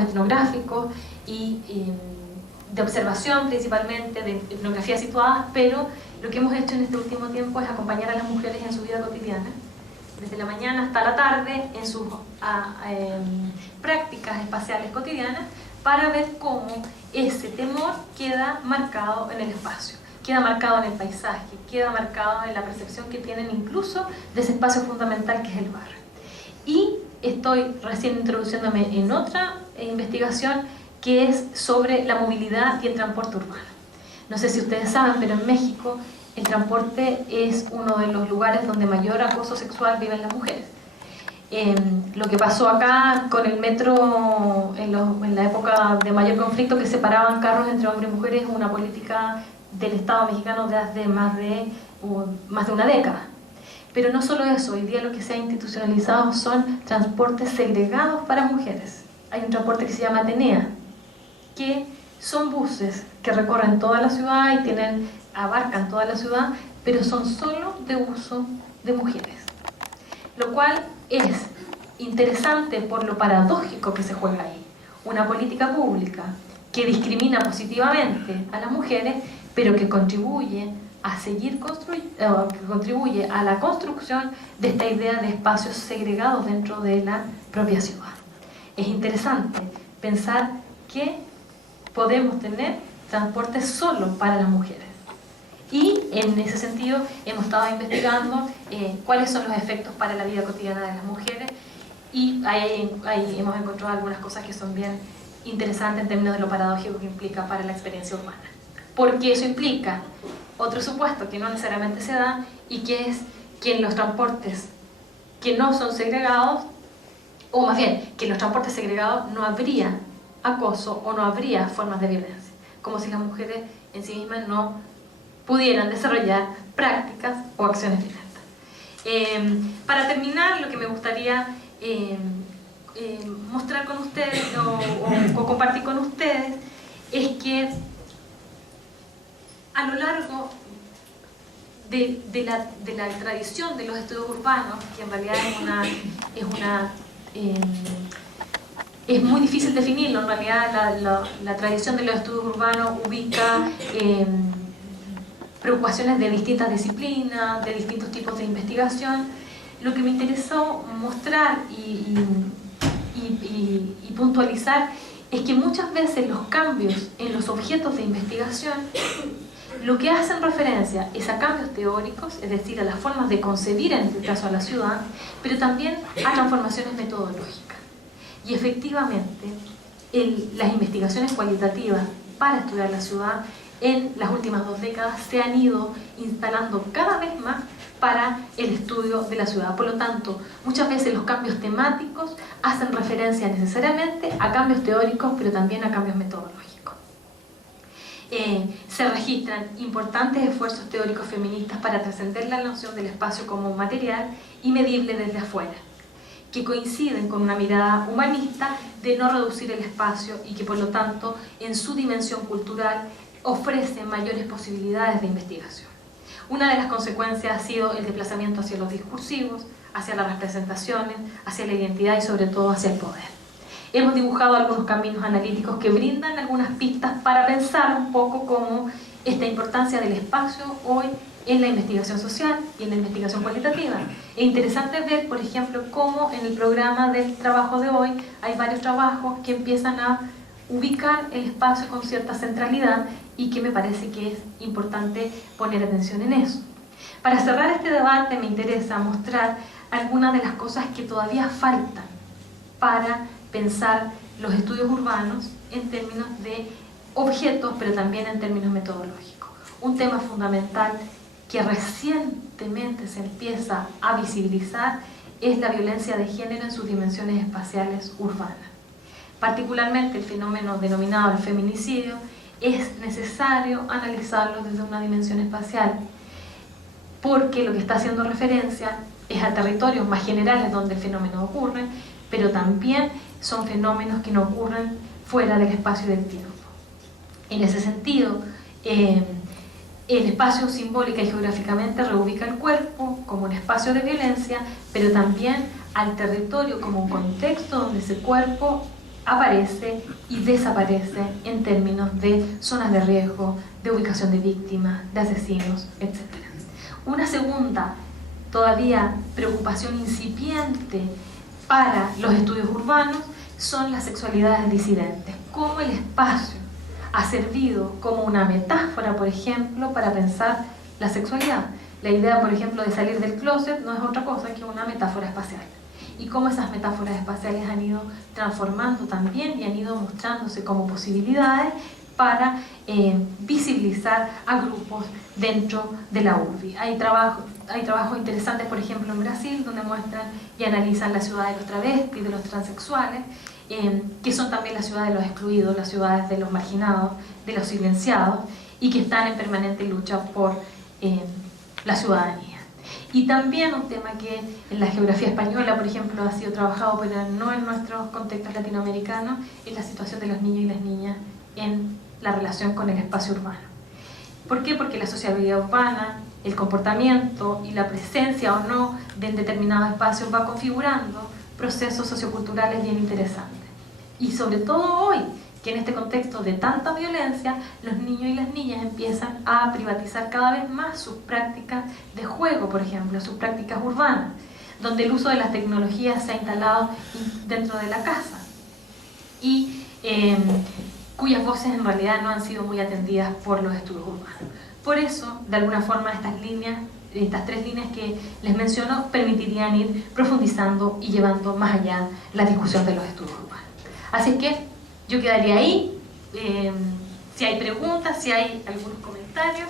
etnográficos y de observación principalmente, de etnografías situadas, pero lo que hemos hecho en este último tiempo es acompañar a las mujeres en su vida cotidiana, desde la mañana hasta la tarde, en sus prácticas espaciales cotidianas, para ver cómo ese temor queda marcado en el espacio, queda marcado en el paisaje, queda marcado en la percepción que tienen incluso de ese espacio fundamental que es el barrio. Y estoy recién introduciéndome en otra investigación que es sobre la movilidad y el transporte urbano. No sé si ustedes saben, pero en México el transporte es uno de los lugares donde mayor acoso sexual viven las mujeres. Lo que pasó acá con el metro en la época de mayor conflicto, que separaban carros entre hombres y mujeres, es una política del Estado mexicano desde más de una década. Pero no solo eso, hoy día lo que se ha institucionalizado son transportes segregados para mujeres. Hay un transporte que se llama Atenea, que son buses que recorren toda la ciudad y abarcan toda la ciudad, pero son solo de uso de mujeres. Lo cual es interesante por lo paradójico que se juega ahí. Una política pública que discrimina positivamente a las mujeres, pero que contribuye a la construcción de esta idea de espacios segregados dentro de la propia ciudad. Es interesante pensar que podemos tener transporte solo para las mujeres. Y en ese sentido hemos estado investigando cuáles son los efectos para la vida cotidiana de las mujeres, y ahí hemos encontrado algunas cosas que son bien interesantes en términos de lo paradójico que implica para la experiencia urbana. Porque eso implica otro supuesto que no necesariamente se da, y que es que en los transportes que no son segregados, o más bien, que en los transportes segregados no habría acoso o no habría formas de violencia, como si las mujeres en sí mismas no pudieran desarrollar prácticas o acciones violentas. Para terminar, lo que me gustaría mostrar con ustedes o compartir con ustedes es que a lo largo de la tradición de los estudios urbanos, que en realidad es muy difícil definirlo, en realidad la tradición de los estudios urbanos ubica preocupaciones de distintas disciplinas, de distintos tipos de investigación. Lo que me interesó mostrar y puntualizar es que muchas veces los cambios en los objetos de investigación lo que hacen referencia es a cambios teóricos, es decir, a las formas de concebir, en este caso a la ciudad, pero también a transformaciones metodológicas. Y efectivamente, las investigaciones cualitativas para estudiar la ciudad en las últimas 2 décadas se han ido instalando cada vez más para el estudio de la ciudad. Por lo tanto, muchas veces los cambios temáticos hacen referencia necesariamente a cambios teóricos, pero también a cambios metodológicos. Se registran importantes esfuerzos teóricos feministas para trascender la noción del espacio como material y medible desde afuera, que coinciden con una mirada humanista de no reducir el espacio y que por lo tanto en su dimensión cultural ofrecen mayores posibilidades de investigación. Una de las consecuencias ha sido el desplazamiento hacia los discursivos, hacia las representaciones, hacia la identidad y sobre todo hacia el poder. Hemos dibujado algunos caminos analíticos que brindan algunas pistas para pensar un poco cómo esta importancia del espacio hoy en la investigación social y en la investigación cualitativa. Es interesante ver, por ejemplo, cómo en el programa del trabajo de hoy hay varios trabajos que empiezan a ubicar el espacio con cierta centralidad, y que me parece que es importante poner atención en eso. Para cerrar este debate me interesa mostrar algunas de las cosas que todavía faltan para pensar los estudios urbanos en términos de objetos, pero también en términos metodológicos. Un tema fundamental que recientemente se empieza a visibilizar es la violencia de género en sus dimensiones espaciales urbanas. Particularmente el fenómeno denominado el feminicidio es necesario analizarlo desde una dimensión espacial, porque lo que está haciendo referencia es a territorios más generales donde el fenómeno ocurre, pero también son fenómenos que no ocurren fuera del espacio y del tiempo. En ese sentido, el espacio simbólica y geográficamente reubica el cuerpo como un espacio de violencia, pero también al territorio como un contexto donde ese cuerpo aparece y desaparece en términos de zonas de riesgo, de ubicación de víctimas, de asesinos, etc. Una segunda, todavía preocupación incipiente para los estudios urbanos son las sexualidades disidentes, cómo el espacio ha servido como una metáfora, por ejemplo, para pensar la sexualidad. La idea, por ejemplo, de salir del closet no es otra cosa que una metáfora espacial. Y cómo esas metáforas espaciales han ido transformando también y han ido mostrándose como posibilidades para visibilizar a grupos dentro de la urbe. Hay trabajos interesantes, por ejemplo, en Brasil, donde muestran y analizan la ciudad de los travestis, de los transexuales, que son también las ciudades de los excluidos, las ciudades de los marginados, de los silenciados, y que están en permanente lucha por la ciudadanía. Y también un tema que en la geografía española, por ejemplo, ha sido trabajado, pero no en nuestros contextos latinoamericanos, es la situación de los niños y las niñas en la relación con el espacio urbano. ¿Por qué? Porque la sociabilidad urbana, el comportamiento y la presencia o no de determinados espacios va configurando procesos socioculturales bien interesantes. Y sobre todo hoy, que en este contexto de tanta violencia, los niños y las niñas empiezan a privatizar cada vez más sus prácticas de juego, por ejemplo, sus prácticas urbanas, donde el uso de las tecnologías se ha instalado dentro de la casa y cuyas voces en realidad no han sido muy atendidas por los estudios urbanos. Por eso, de alguna forma, estas tres líneas que les menciono permitirían ir profundizando y llevando más allá la discusión de los estudios urbanos. Así que yo quedaría ahí. Si hay preguntas, si hay algunos comentarios.